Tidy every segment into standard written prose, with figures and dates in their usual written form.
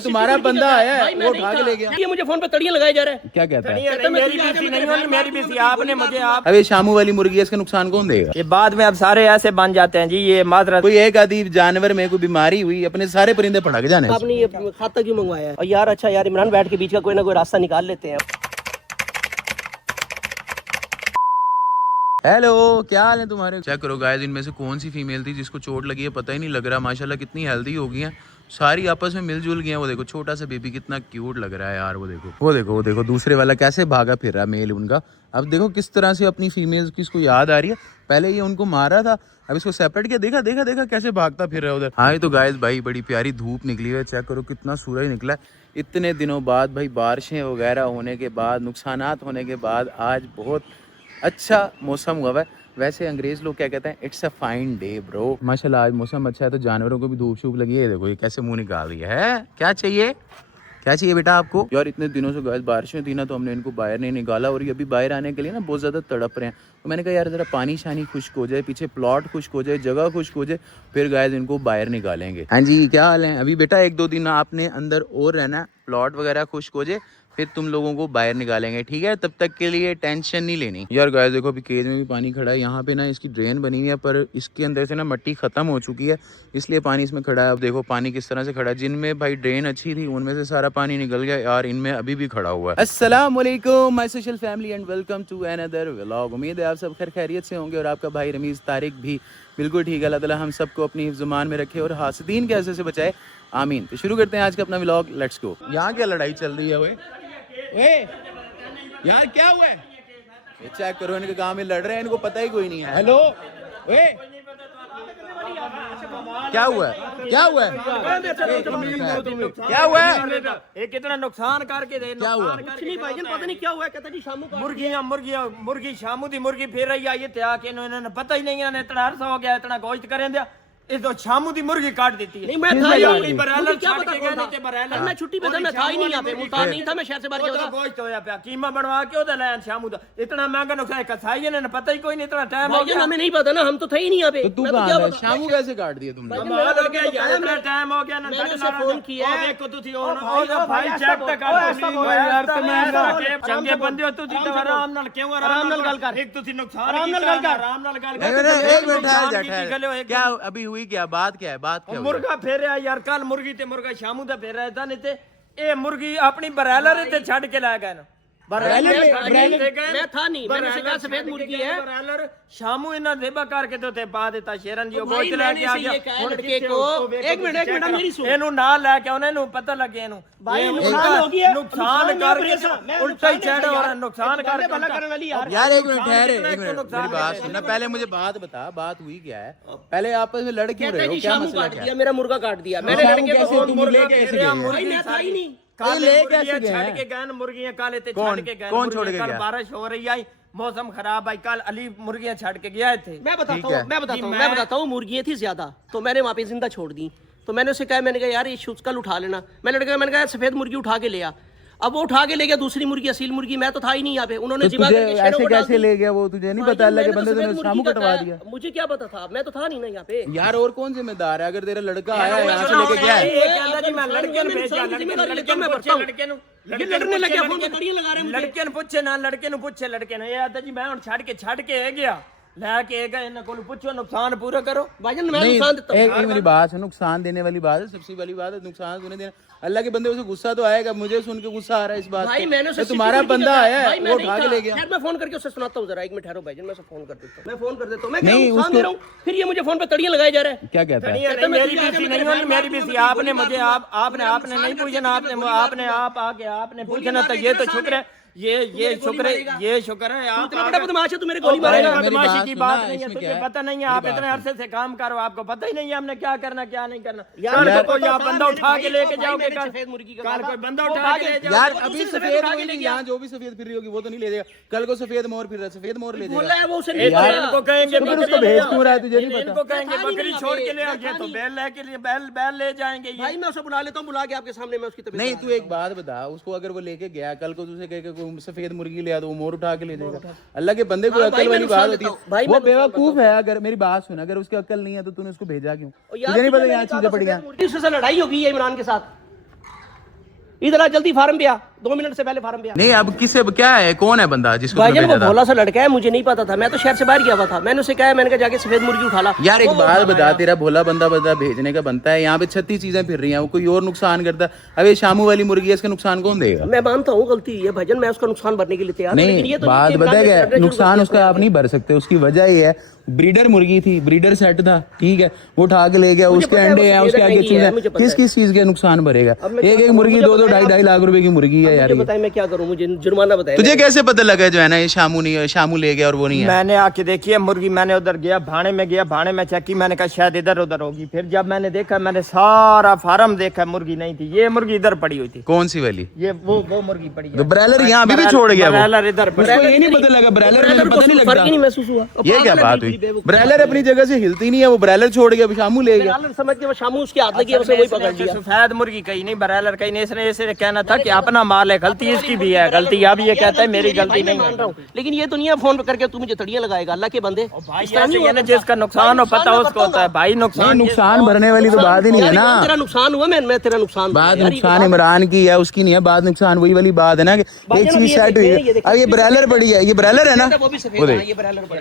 तुम्हारा बंदा आया है वो उठा के ले गया। ये मुझे फोन पे तड़ियां लगाया जा रहा है। क्या कहता है? मेरी बीसी नहीं होनी, मेरी बीसी आपने मुझे आप। अबे शामू वाली मुर्गी है, इसका नुकसान कौन देगा? ये बाद में अब सारे ऐसे बन जाते हैं जी। ये माजरत कोई एक आदि जानवर में कोई बीमारी हुई अपने सारे परिंदे फड़क जाने। आपने ये खाता क्यों मंगवाया है? और यार अच्छा यार इमरान बैठ के बीच का कोई ना कोई रास्ता निकाल लेते हैं। हेलो, क्या हाल है तुम्हारे? चेक करो गाइस, इनमें से कौन सी फीमेल थी जिसको चोट लगी है पता ही नहीं लग रहा। माशाल्लाह कितनी हेल्दी हो गई हैं, सारी आपस में मिलजुल गई हैं। वो देखो छोटा सा बेबी कितना क्यूट लग रहा है यार। वो देखो दूसरे वाला कैसे भागा फिर रहा मेल उनका। अब देखो किस तरह से अपनी फीमेल्स की इसको याद आ रही है। पहले ये उनको मारा था, अब इसको सेपरेट किया। देखा कैसे भागता फिर रहा है उधर। हाँ तो गाइस भाई बड़ी प्यारी धूप निकली है, चेक करो कितना सूरज निकला है। इतने दिनों बाद भाई बारिशें वगैरह होने के बाद, नुकसानात होने के बाद आज बहुत अच्छा मौसम हुआ है। वैसे अंग्रेज लोग क्या कहते हैं, it's a fine day bro. माशाल्लाह आज मौसम अच्छा है तो जानवरों को भी धूप शूप लगी है। देखो ये कैसे मुंह निकाल रही है। क्या चाहिए बेटा आपको? यार इतने दिनों से गाइस बारिशें थी ना तो हमने इनको बाहर नहीं निकाला और ये अभी बाहर आने के लिए ना बहुत ज़्यादा तड़प रहे हैं। तो मैंने कहा यार ज़रा पानी शानी खुश्क हो जाए, पीछे प्लॉट खुश्क हो जाए, जगह खुश्क हो जाए, फिर गाइस इनको बाहर निकालेंगे। हाँ जी क्या हाल है? अभी बेटा 1-2 दिन आपने अंदर और रहना, प्लॉट वगैरह खुश्क हो जाए फिर तुम लोगों को बाहर निकालेंगे, ठीक है? तब तक के लिए टेंशन नहीं लेनी। यार गाइस देखो अभी केज में भी पानी खड़ा है। यहाँ पे ना इसकी ड्रेन बनी हुई है पर इसके अंदर से ना मिट्टी खत्म हो चुकी है, इसलिए पानी इसमें खड़ा है। अब देखो पानी किस तरह से खड़ा है। जिनमें भाई ड्रेन अच्छी थी उनमें से सारा पानी निकल गया यार, इनमें अभी भी खड़ा हुआ है। अस्सलाम वालेकुम my social family and welcome to another vlog. उम्मीद है आप सब खैर खैरियत से होंगे और आपका भाई रमीज़ तारिक भी बिल्कुल ठीक है। अल्लाह ताला हम सबको अपनी हिफ्ज़-ए-मान में रखे और हासदीन के असर से बचाए, आमीन। तो शुरू करते हैं आज का अपना व्लॉग, लेट्स गो। यहाँ क्या लड़ाई चल रही है? यार क्या हुआ है? ये चेक करो, इनके काम में लड़ रहे हैं, इनको पता ही कोई नहीं है। हेलो क्या हुआ है? क्या हुआ है? एक कितना नुकसान करके दे। क्या हुआ? कुछ नहीं भाईजान, पता नहीं क्या हुआ है। कहता जी शामू का मुर्गी शामू दी मुर्गी फिर रही आई थे आके, इन्होंने पता ही नहीं, इन्होंने इतना अरसा हो गया इतना गोश्त करें दिया, इस तो शामू दी मुर्गी काट देती है। नहीं मैं था ही नहीं, बराबर क्या पता कौन था? मैं छुट्टी पे था, मैं था ही नहीं यहाँ पे, मुल्तान नहीं था, मैं शहर से बाहर गया था। गोश्त होया पे कीमा बनवा के ओदा लाया शामू दा। इतना महंगा नुकसान कसाई ने पता ही कोई नहीं, इतना टाइम हो गया। हमें नहीं पता ना, हम तो थे ही नहीं यहाँ पे। तू कहां है? शामू कैसे काट दिया तुमने? कमाल हो गया यार, इतना टाइम हो गया ना। मैंने उसे फोन किया है। देखो तुसी ओ भाई चेक तक कर यार, तुम चंगे बंदे हो, तुसी तो आराम नाल क्यों आराम नाल गल कर। एक तुसी नुकसान आराम नाल गल कर। एक मिनट ठहर। क्या अभी हुई? क्या बात क्या है? बात क्या? मुर्गा फेरिया यार, कल मुर्गी ते मुर्गा शामू दा फेर रहा था। नहीं ते ए मुर्गी अपनी बरैलर ते छड़ के ला गए ना। मैं था नहीं, मैंने उसे कहा सफेद मुर्गी है। बरैलर शामू इन्हां देबा करके तो ते पा देता शेरन जी गोश्त लेके आ गया। लड़के को एक मिनट मेरी सुन। एनु ना लेके आने नु पता लगे एनु भाई नुकसान हो गया, नुकसान करके उल्टा ही छड़ और नुकसान करके भला करने वाली यार। यार एक मिनट ठहर, एक मिनट मेरी बात सुनना। पहले मुझे बात बता, बात हुई क्या है? पहले आपस में लड़ क्यों रहे हो? क्या मसला है? मेरा मुर्गा काट दिया मैंने, लड़के को मुर्गा कैसे गए? मैं था ही नहीं। छड़ के गए मुर्गियां, काले ते छड़ के गए। कौन छोड़ के गया? बारिश हो रही आई, मौसम खराब आई, कल अली मुर्गियां छड़ के गया थे। मैं बताता हूँ मुर्गियां थी ज्यादा तो मैंने वहाँ पे जिंदा छोड़ दी। तो मैंने उसे कहा, मैंने कहा यार ये शूज कल उठा लेना। मैंने कहा सफेद मुर्गी उठा के ले आ। अब वो उठा के ले गया दूसरी मुर्गी, असील मुर्गी। मैं तो था ही नहीं यहाँ पे। उन्होंने ऐसे कैसे ले गया वो? तुझे नहीं पता? अल्लाह के बंदे ने शामू कटवा दिया। मुझे क्या पता था, मैं तो था नहीं ना यहाँ पे। यार और कौन जिम्मेदार है? अगर तेरा लड़का आया यहाँ से लेके गया है, लड़के पूछे ये आता जी मैं छड़ के गया लेके गए इन्हें को पूछो नुकसान पूरा करो। भाईजान मैं नुकसान देता हूं। एक मेरी बात है, नुकसान देने वाली बात है, सबसे वाली बात है नुकसान तूने देना। अल्लाह के बंदे उसे गुस्सा तो आएगा, मुझे सुन के गुस्सा आ रहा है इस बात भाई। मैंने उसे तुम्हारा बंदा आया है वो उठा के ले गया। मैं फोन करके उसे सुनाता हूं जरा, एक मिनट ठहरो भाईजान, मैं उसे फोन कर देता हूं। मैं फोन कर देता हूं, मैं नुकसान दे रहा हूं, फिर ये मुझे फोन पे तड़ियां लगाया जा रहा है। क्या कहता है? मेरी बीसी नहीं होनी, मेरी बीसी आपने मुझे आपने नहीं पूछना, आपने आप आके आपने पूछना तो ये तो शुक्र है, ये शुक्र है। आप बड़ा बदमाश है, तू मेरे गोली मारेगा। बदमाशी की बात नहीं है, तुझे पता नहीं है। आप इतने अरसे से काम करो, आपको पता ही नहीं है हमने क्या करना क्या नहीं करना। यार कोई आप बंदा उठा के लेके जाओगे कल कोई बंदा उठा के ले जाओ। यार अभी सफेद यहाँ जो भी सफेद फिर रही होगी वो तो नहीं ले जाएगा। कल को सफेद मोर फिर रहा है, सफेद मोर ले जाएगा। इनको कहेंगे भेज क्यों रहा है? तुझे नहीं इनको कहेंगे बकरी छोड़ के ले आगे तो बैल ले जाएंगे। भाई मैं उसे बुला लेता हूँ, बुला के आपके सामने मैं उसकी तबीयत। नहीं तू एक बात बता, उसको अगर वो लेके गया कल को तुझे कहेगा कोई तू सफेद मुर्गी ले आ, तो वो मोर उठा के ले जाएगा। अल्लाह के बंदे को अकल वाली बात होती है। वो बेवकूफ है। अगर मेरी बात सुन, अगर उसकी अकल नहीं है तो तूने उसको भेजा क्यों? तुझे नहीं पता यहाँ चीजें पड़ी हैं? उससे लड़ाई होगी है इमरान के साथ। इधर आ जल्दी, फार्म पे आ, 2 मिनट से पहले फार्म पे आ। नहीं, अब किससे क्या है, कौन है बंदा जिसको भाईजान वो भोला सा लड़का है, मुझे नहीं पता था, मैं तो शहर से बाहर गया हुआ था। मैंने उसे कहा, मैंने कहा जाके सफेद मुर्गी उठा ला। यार एक बात बता, तेरा भोला बंदा भेजने का बनता है, यहाँ पे 36 चीजें फिर रही हैं, वो कोई और नुकसान करता है। अब ये शामू वाली मुर्गी है, इसका नुकसान कौन देगा? मैं मानता हूँ गलती है भाईजान, मैं उसका नुकसान भरने के लिए तैयार हूं, लेकिन नहीं, ये तो बात बता क्या, नुकसान उसका आप नहीं भर सकते। उसकी वजह ये है, ब्रीडर मुर्गी थी, ब्रीडर सेट था, ठीक है, वो उठा के ले गया, उसके अंडे हैं, उसके आगे चीजें, किस किस चीज के नुकसान भरेगा? एक मुर्गी 2-2, 2.5 लाख रुपए की मुर्गी है यार। बताइए मैं क्या करूँ, मुझे जुर्माना बताइए। तुझे कैसे पता लगा जो है ना ये शामू नहीं है, शामू ले गया और वो नहीं है? मैंने आके देखी है मुर्गी, मैंने उधर गया, भाड़े में गया, भाड़े में चेक की, मैंने कहा शायद इधर उधर होगी। फिर जब मैंने देखा, मैंने सारा फार्म देखा, मुर्गी नहीं थी। ये मुर्गी इधर पड़ी हुई थी। कौन सी वाली? ये वो मुर्गी पड़ी है। तो ब्रायलर यहाँ अभी भी छोड़ गया, ब्रायलर इधर उसको ये नहीं पता लगा, ब्रायलर में पता नहीं लगता, फर्क ही नहीं महसूस हुआ। ये क्या बात हुई? ब्रायलर अपनी जगह से हिलती नहीं है, वो ब्रायलर छोड़ गया, शामू ले गया। समझ के वो शामू उसके हाथ लगी, उसे वही पकड़ लिया। सफेद मुर्गी कहीं नहीं, ब्रायलर कहीं नहीं। इसने ऐसे कहना था कि अपना माल है, गलती इसकी भी है, गलती अब ये कहता है मेरी गलती नहीं है। लेकिन ये दुनिया फोन पे करके तू मुझे तड़ियां लगाएगा, अल्लाह के बंदे। भाई जिसका नुकसान हो पता उसको होता है भाई। नुकसान भरने वाली तो बात ही नहीं है ना। तेरा नुकसान हुआ, मैं तेरा नुकसान। बात नुकसान इमरान की है, उसकी नहीं है बात। नुकसान वही वाली बात है ना कि एक चीज सेट हुई है। अब ये ब्रायलर पड़ी है, ये ब्रायलर है ना,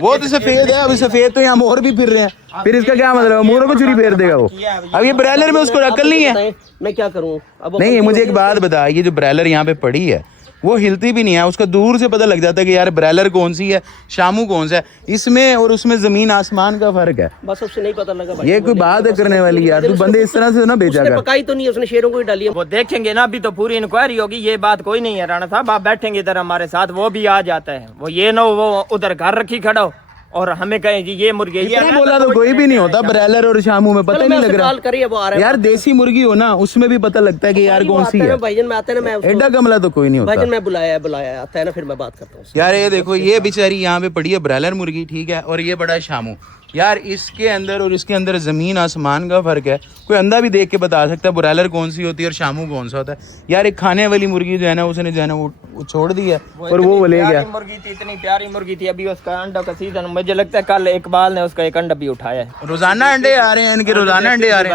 वो तो सफेद है। अभी सफेद तो यहाँ मोर भी फिर रहे हैं, फिर इसका क्या मतलब? मोरों को चुरी फेर देगा वो। अब ये ब्रायलर में उसको अकल नहीं है। मैं क्या करूँ अब? नहीं, मुझे एक बात बता, ये जो ब्रायलर यहाँ पे पड़ी है वो हिलती भी नहीं है, उसका दूर से पता लग जाता है कि यार ब्रायलर कौन सी है, शामू कौन सा है। इसमें और उसमें जमीन आसमान का फर्क है। बस उससे नहीं पता लगा भाई। ये कोई बात है करने वाली यार? तू बंदे इस तरह से ना भेजा कर। पकाई तो नहीं है उसने, शेरों को ही डाली है। वो देखेंगे ना, अभी तो पूरी इंक्वायरी होगी। ये बात कोई नहीं है राणा साहब, आप बैठेंगे इधर हमारे साथ, वो भी आ जाता है। वो ये ना वो उधर घर रखी खड़ा हो और हमें कहें जी ये मुर्गी ये बोला तो कोई भी नहीं होता। ब्रायलर और शामू में पता नहीं लग रहा यार। देसी मुर्गी हो ना, उसमें भी पता लगता है कि यार कौन सी है। भाईजान मैं आता है ना, मैं एडा कमला तो कोई नहीं होता भाईजान। मैं बुलाया आता है ना, फिर मैं बात करता हूँ यार। ये देखो, ये बेचारी यहाँ पे पड़ी है ब्रायलर मुर्गी, ठीक है, और ये बड़ा है शामू। यार इसके अंदर और इसके अंदर जमीन आसमान का फर्क है। कोई अंधा भी देख के बता सकता है ब्रायलर कौन सी होती है और शामू कौन सा होता है। यार एक खाने वाली मुर्गी जो है ना, उसने जो है ना वो छोड़ दी है और वो ले गया। मुर्गी थी, इतनी प्यारी मुर्गी थी। अभी उसका अंडा का सीजन, मुझे लगता है कल इकबाल ने उसका एक अंडा भी उठाया है। रोजाना अंडे आ रहे हैं इनके, रोजाना अंडे आ रहे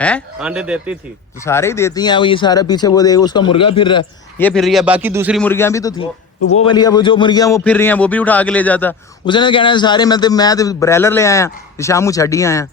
हैं। अंडे देती थी, सारे ही देती हैं। ये सारा पीछे वो देखो, उसका मुर्गा फिर रहा है, ये फिर रही है, बाकी दूसरी मुर्गियां भी तो थी। तो वो वाली है, वो जो मुर्गियां वो फिर रही हैं, वो भी उठा के ले जाता। उसने कहना सारे मैं तो ब्रायलर ले आया, शामू छड़ी आया।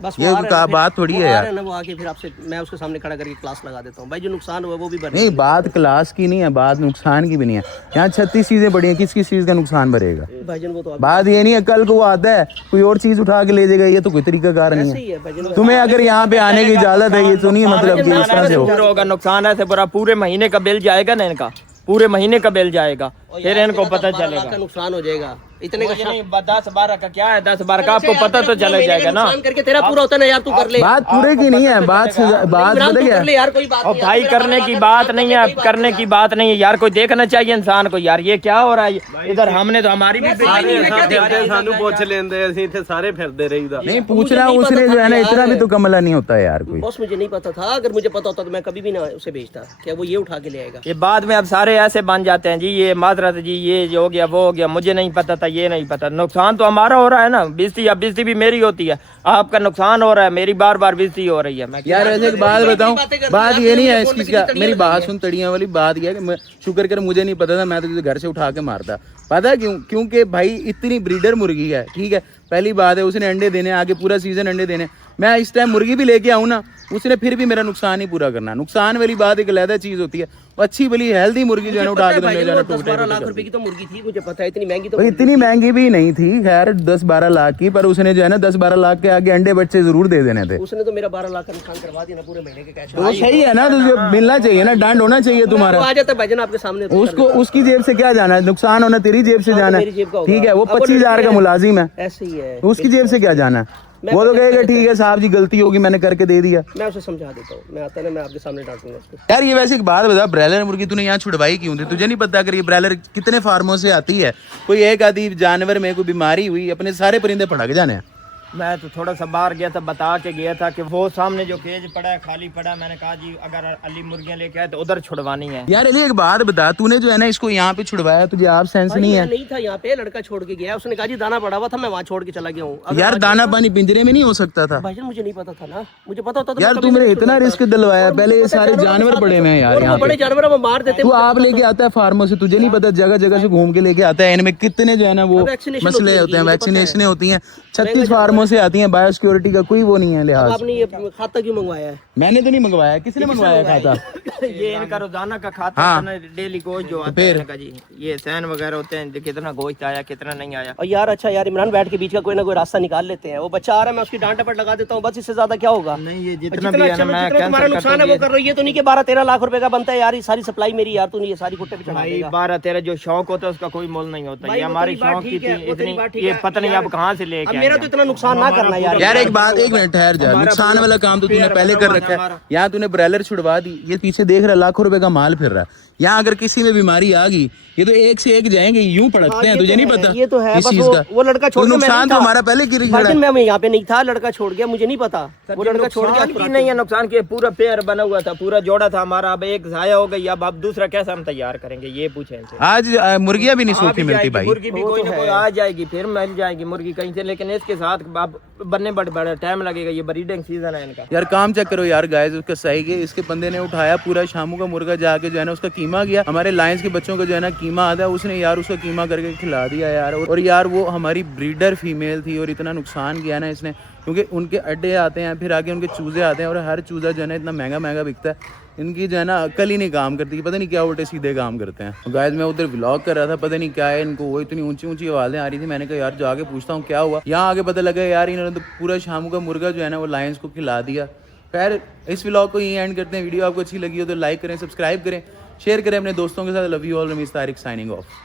बस ये बात थोड़ी है यार। वो आके फिर आपसे मैं उसके सामने खड़ा करके क्लास लगा देता हूँ भाई। जो नुकसान हुआ वो भी भरना। नहीं, बात क्लास की नहीं है, बात नुकसान की भी नहीं है। यहाँ 36 चीजें पड़ी हैं, किस किस चीज का नुकसान भरेगा? भाईजान वो तो बात ये नहीं है कल को वो आता है कोई और चीज उठा के ले जाएगा, ये तो कोई तरीका कार नहीं है। तुम्हें अगर यहाँ पे आने की इजाजत है, ये तो नहीं मतलब कि इस तरह से होगा। नुकसान ऐसे पूरा पूरे महीने का बिल जाएगा ना, इनका पूरे महीने का बिल जाएगा, फिर इनको पता चलेगा। नुकसान हो जाएगा इतने का। 10-12 का क्या है, 10-12 का आपको पता तो चला जाएगा ना। करके तेरा पूरा होता ना यार, तू कर ले। बात पूरे की नहीं है, बात बता क्या यार, कोई बात और भाई करने की बात नहीं है, करने की बात नहीं है यार। कोई देखना चाहिए इंसान को यार, ये क्या हो रहा है इधर। हमने तो हमारी भी सानू पूछ लेंदे, ਅਸੀਂ ਇੱਥੇ ਸਾਰੇ ਫਿਰਦੇ रहीदा। नहीं पूछना, उसने जो है ना इतना भी तो कमला नहीं होता यार कोई। बॉस मुझे नहीं पता था, अगर मुझे पता होता तो मैं कभी भी ना उसे भेजता। क्या वो ये उठा के ले आएगा? ये बाद में अब सारे ऐसे बन जाते हैं जी, ये माजरत जी, ये जो हो गया वो हो गया, मुझे नहीं पता था, ये नहीं पता। नुकसान तो हमारा हो रहा है ना, बेइज्जती भी मेरी होती है, आपका नुकसान हो रहा है, मेरी बार बार बेइज्जती हो रही है। यार ऐसे एक बात बताऊं, बात ये नहीं है इसकी का, मेरी बात सुन, तड़ियां वाली बात ये है कि शुक्र कर मुझे नहीं पता था, मैं तो तुझे घर से उठा के मारता। पता है क्यों? क्योंकि भाई इतनी ब्रीडर मुर्गी है, ठीक है, पहली बात है उसने अंडे देने, आगे पूरा सीजन अंडे देने। मैं इस टाइम मुर्गी भी लेके आऊँ ना, उसने फिर भी मेरा नुकसान ही पूरा करना। नुकसान वाली बात एक अलग चीज होती है। अच्छी वाली हेल्दी मुर्गी जो है उठा के ले जाना। 10-12 लाख रुपए की तो मुर्गी थी, मुझे पता है। इतनी महंगी तो इतनी महंगी भी नहीं थी, खैर 10-12 लाख की, पर उसने जो है ना 10-12 लाख के आगे अंडे बच्चे जरूर दे देने थे। उसने तो मेरा 12 लाख का नुकसान करवा दिया ना पूरे महीने के कैश। तो सही है ना, तुझे मिलना चाहिए ना, डांड होना चाहिए तुम्हारा। आ जाता है भाईजान आपके सामने। उसको उसकी जेब से क्या जाना है? नुकसान होना तेरी जेब से जाना है, ठीक है। वो 25,000 का मुलाजिम है, ऐसे ही है, उसकी जेब से क्या जाना है? वो तो कहेगा ठीक है साहब जी गलती होगी, मैंने करके दे दिया। मैं उसे समझा देता हूँ, मैं आता है ना, मैं आपके सामने डांटूंगा उसको। यार ये वैसे एक बात बता, ब्रायलर मुर्गी तूने यहाँ छुड़वाई क्यों थी? तुझे नहीं पता अगर ये ब्रायलर कितने फार्मों से आती है, कोई एक आदि जानवर में कोई बीमारी हुई, अपने सारे परिंदे भड़क जाने हैं। मैं तो थोड़ा सा बाहर गया था, बता के गया था कि वो सामने जो केज पड़ा है खाली पड़ा, मैंने कहा जी अगर अली मुर्गियां लेके आए तो उधर छुड़वानी है। यार अली एक बात बता, तूने जो है ना इसको यहाँ पे छुड़वाया, तुझे आप सेंस भाई नहीं मैं है? नहीं था यहाँ पे, लड़का छोड़ के गया, उसने कहा जी दाना पड़ा हुआ था, मैं वहाँ छोड़ के चला गया हूँ। यार दाना पानी पिंजरे में नहीं हो सकता था? भाईजान मुझे नहीं पता था ना, मुझे पता होता तो यार मैं कभी तुमने नहीं इतना छुड़वाता। रिस्क दिलवाया, और पहले ये मुझे सारे पता है जानवर पड़े हुए हैं यार और यहाँ वो बड़े पे। जानवर वो मार देते तू मुझे आप पता लेके था। आता है फार्मों से, तुझे नहीं पता जगह जगह से घूम के लेके आता है, इनमें कितने जो है ना वो वैक्सीनेशन मसले होती है, होते हैं, मुझे पता है। वैक्सीनेशन होती हैं, 36 फार्मों से आती हैं, बायोसिक्योरिटी का कोई वो नहीं है अब लिहाज। आपने ये खाता क्यों मंगवाया है? मैंने तो नहीं मंगवाया, किसने मंगवाया खाता? ये इनका रोजाना का खाता हाँ। है ना, डेली गोश्त जो आता फिर? है इनका जी, ये सैन वगैरह होते हैं, कितना गोश्त आया कितना नहीं आया। और यार अच्छा यार इमरान, बैठ के बीच का कोई ना कोई रास्ता निकाल लेते हैं। वो बच्चा आ रहा है, मैं उसकी डांट डपट लगा देता हूँ, बस इससे ज्यादा क्या होगा? नहीं ये जितना जितना भी है ना मैं तुम्हारा कैंसिल नुकसान करता है वो हूँ। कर रही है, तो नहीं कि 12-13 लाख रुपए का बनता है यार, ये सारी सप्लाई मेरी यार, तूने ये सारी कुट्टे पे चढ़ा भाई देगा। 12-13 जो शौक होता है उसका कोई मोल नहीं होता। भाई ये वो हमारी तेरी बात शौक की ठीक है, थी वो तेरी इतनी, बात ठीक ये है। पता नहीं यार, अब कहाँ से लेके अब आए मेरा हैं। तो इतना नुकसान ना करना यार। यार एक बात, एक मिनट ठहर जा, नुकसान वाला काम तो तूने पहले कर रखा है। यहाँ तूने ब्रॉयलर छुड़वा दी, ये पीछे देख रहा लाखों रुपए का माल फिर रहा है। यहाँ अगर किसी में बीमारी आ गई, ये तो एक से एक जाएंगे, यूं पड़कते हैं, तुझे नहीं पता ये तो है, इस बस चीज का? वो लड़का छोड़ के मैं नुकसान नहीं तो था। हमारा पहले गिर गया। भाईजान मैं यहाँ पे नहीं था, लड़का छोड़ गया, मुझे नहीं पता। वो लड़का छोड़ गया। नुकसान की नहीं है, नुकसान की पूरा पेयर बना हुआ था, पूरा जोड़ा था हमारा, अब एक जाया हो गई, अब दूसरा कैसे हम तैयार करेंगे ये पूछे इनसे। आज मुर्गियां भी नहीं सूखी मिलती जाएगी, भाई। मुर्गी भी कोई ना कोई आ जाएगी, फिर मिल जाएगी मुर्गी कहीं से, लेकिन इसके साथ अब बनने बड़ा टाइम लगेगा, ये ब्रीडिंग सीजन है इनका। यार काम चेक करो यार गाइस, उसका सही है, इसके बंदे ने उठाया पूरा शामू का मुर्गा, जाके जो है ना उसका कीमा किया, हमारे लायंस के बच्चों का जो है ना कीमा आता है, उसने यार उसका कीमा करके खिला दिया यार। और यार वो हमारी ब्रीडर फीमेल थी और इतना नुकसान किया ना इसने, क्योंकि उनके अड्डे आते हैं, फिर आगे उनके चूजे आते हैं, और हर चूजा जो है ना इतना महंगा महंगा बिकता है, इनकी जो है ना अक्ल ही नहीं काम करती, पता नहीं क्या उल्टे सीधे काम करते हैं। गाइस मैं उधर व्लॉग कर रहा था, पता नहीं क्या है इनको, वो इतनी ऊंची ऊंची आवाज़ें आ रही थी, मैंने कहा यार जाके पूछता हूँ क्या हुआ। यहाँ आगे पता लगा यार इन्होंने तो पूरा शामू का मुर्गा जो है ना वो लायंस को खिला दिया। खैर इस व्लॉग को यहीं एंड करते हैं। वीडियो आपको अच्छी लगी हो तो लाइक करें, सब्सक्राइब करें, शेयर करें अपने दोस्तों के साथ। Love you all, Rameez Tariq signing of.